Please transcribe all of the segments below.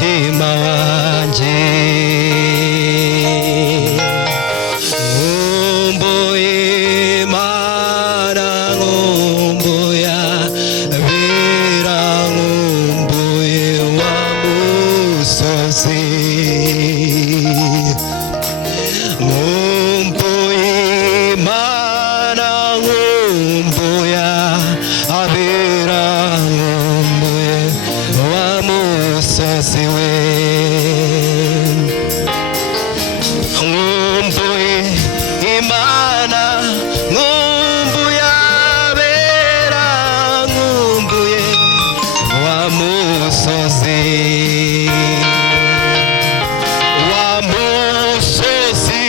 umutima wanjye. Nkumbuye Imana, nkumbuye abera, nkumbuye wa musozi. Nkumbuye Imana, nkumbuye abera, nkumbuye wa musozi we. Nkumbuye Imana, nkumbuye abera, nkumbuye wa musozi. Wa musozi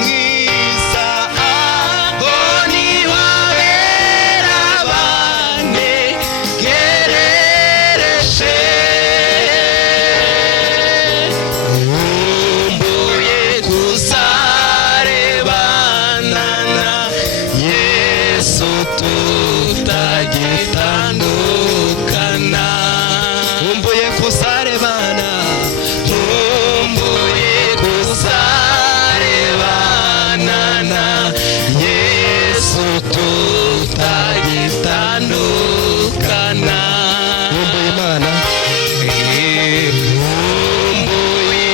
mwiza, aho niho abera banegerereje. Nkumbuye kuzarebana na Yesu tutagitandukana. Nkumbuye kuzarebana, nkumbuye kuzarebana na Yesu tutagitandukana. Nkumbuye Imana, nkumbuye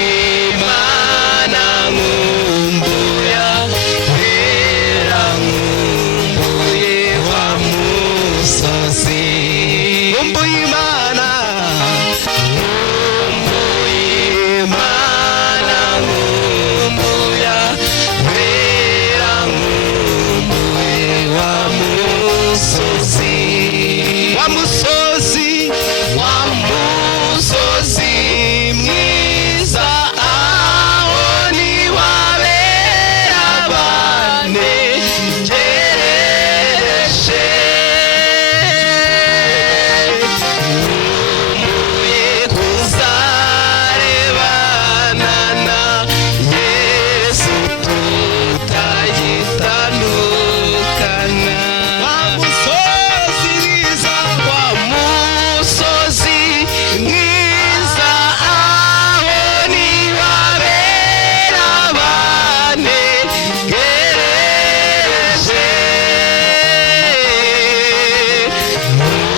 Imana, nkumbuye abera, nkumbuye wa musozi. Nkumbuye Imana, nkumbuye Imana, nkumbuye abera, nkumbuye wa musozi. Wa musozi, wa musozi mwiza, aho niho abera banegerereje. Nkumbuye kuzarebana na Yesu tutagitandukana. Wa musozi mwiza, wa musozi mwiza, aho niho abera banegerereje.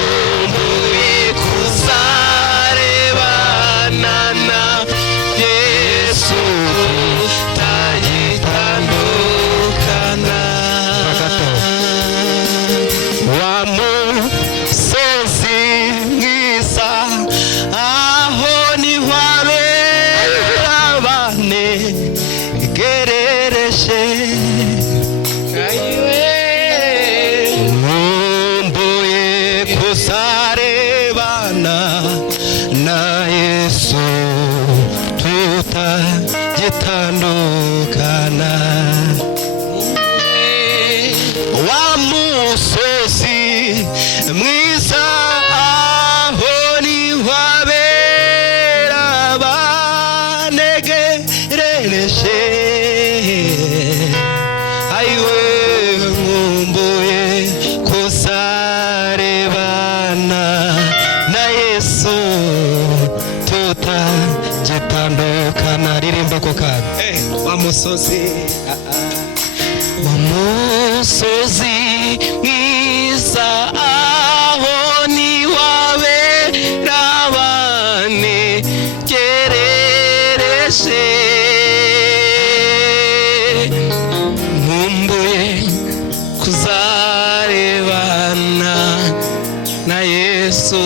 Nkumbuye kuzarebana na Yesu tutagitandukana. Wa musozi mwiza, aho niho abera banegerereje. Nkumbuye kuzarebana na Yesu tutagitandukana. Wa musozi mwiza, aho niho abera banegerereje. Aiwe, nkumbuye kuzarebana na Yesu tutagitandukana. Ririmba ko kandi. Wa musozi, wa musozi mwiza, aho niho abera banegerereje. Nkumbuye kuzarebana na Yesu